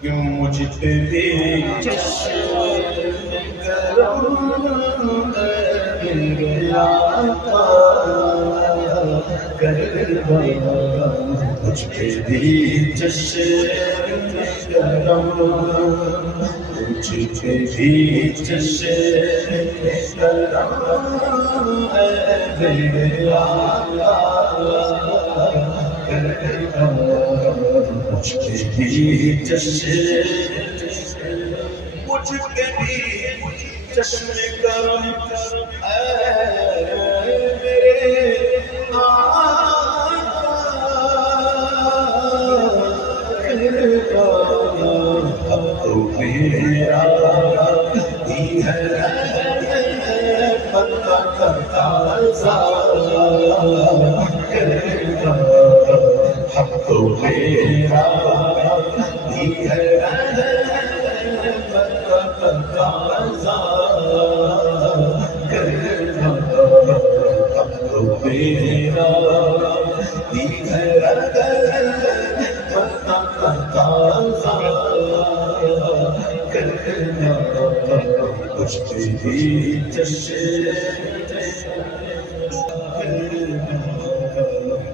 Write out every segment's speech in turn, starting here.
کیوں مجھ پہ بھی چشم کرم میرے آقا کربلا مجھ پہ بھی چشم کرم مجھ پہ بھی چشم کرم میرے آقا کربلا مجھ پہ بھی چشم مجھ پہ بھی چشم کرم میرے آقا کربلا اب تو میرا ہی ہے بندہ کرتا کربلا اب تو میرا ہی ہے بندہ کرتا کربلا اب تو میرا ہی ہے بندہ کرتا کربلا مجھ پہ بھی چشم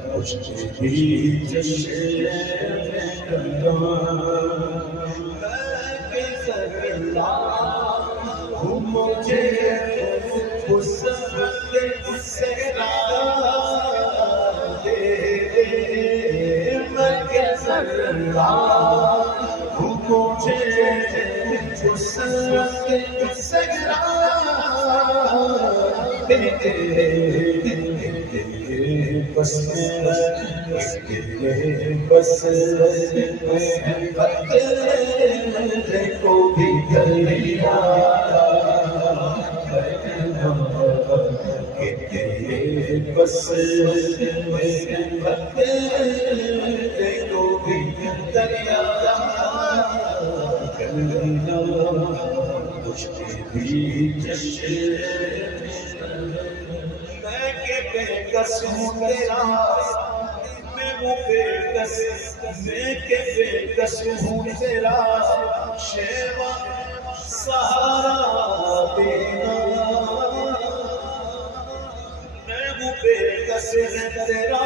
مجھ پہ بھی چشم مجھے اس وقت سے میں کیسا مجھے اس وقت سے بس کو بھی کر لیا بس کو بھی دریا کرنا مجھ پہ بھی چشم میں کہ بے کس ہوں تیرا میں وہ بے کس میں کہ بے کس ہوں تیرا شیوا سہارا دینا میں وہ بے کس ہے تیرا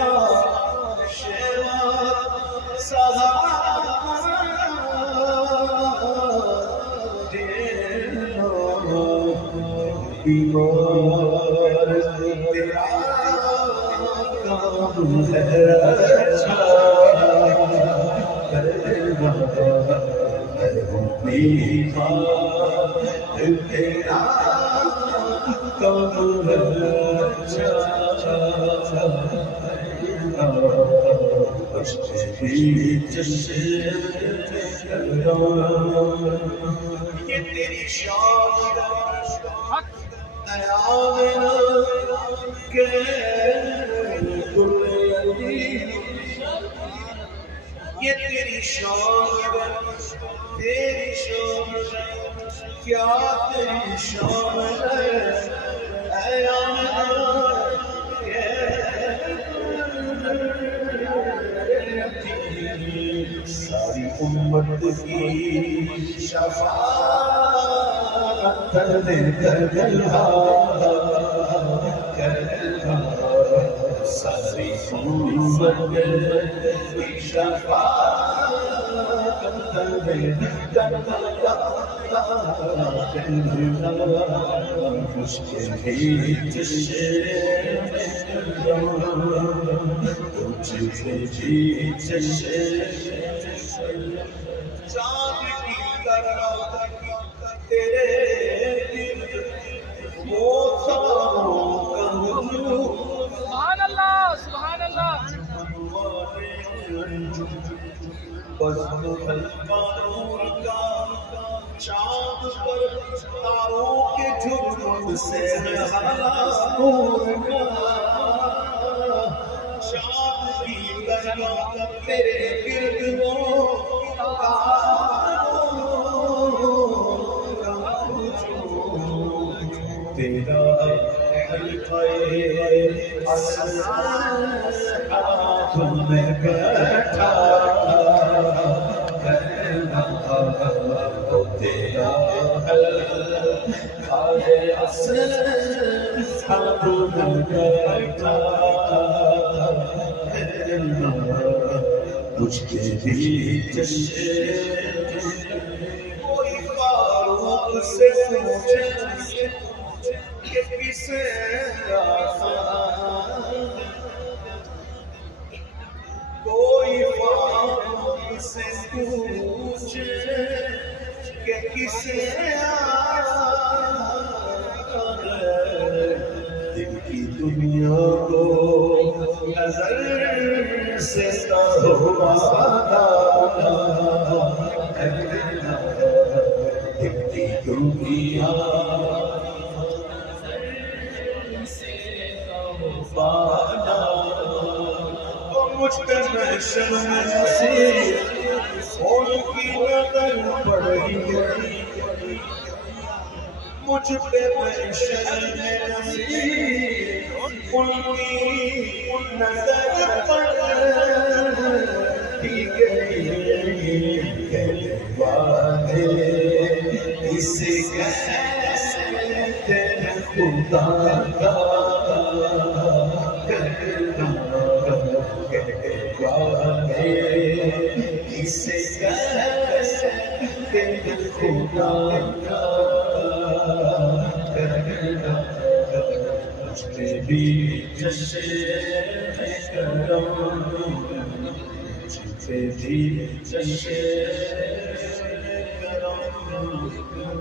شیوا سہارا دینا بیمار تیرا کام ہے بیمار تیرا کام مجھ پہ بھی چشم یہ تیری شان اے آمنہ کے یہ تیری شان تیری شان کیا تیری شان ہے اے آمنہ ساری امت کی شفاعت کرنے کربلا ساری امت کی شفاعت کرنے کربلا مجھ پہ بھی چشم مجھ پہ بھی چشم چاند کی طرح تیرے سبحان اللہ سبحان اللہ چاند پر تاروں کے جھرمٹ سے چاند کی طرح تیرے گرد تیرا حلقہ اسرار میں بیٹھا تیرا الخار اصل حق بیٹھا مجھ کے بھی جشن کوئی فاروق سے پوچھے کہ کسے آسان کوئی فاروق سے پوچھے کہ کسے آسان دل کی دنیا کو نظر سے ہوا دل کی دنیا مجھ پہ محشر میں نصیب ان کی نظر پڑ رہی ہے مجھ پہ محشر میں نصیب ان کی نظر پڑ رہی ہے اسے کہتے ہیں خدا کا اسے کہتے ہیں خدا کا مجھ پہ بھی جشن کرم مجھ پہ بھی جشن کرم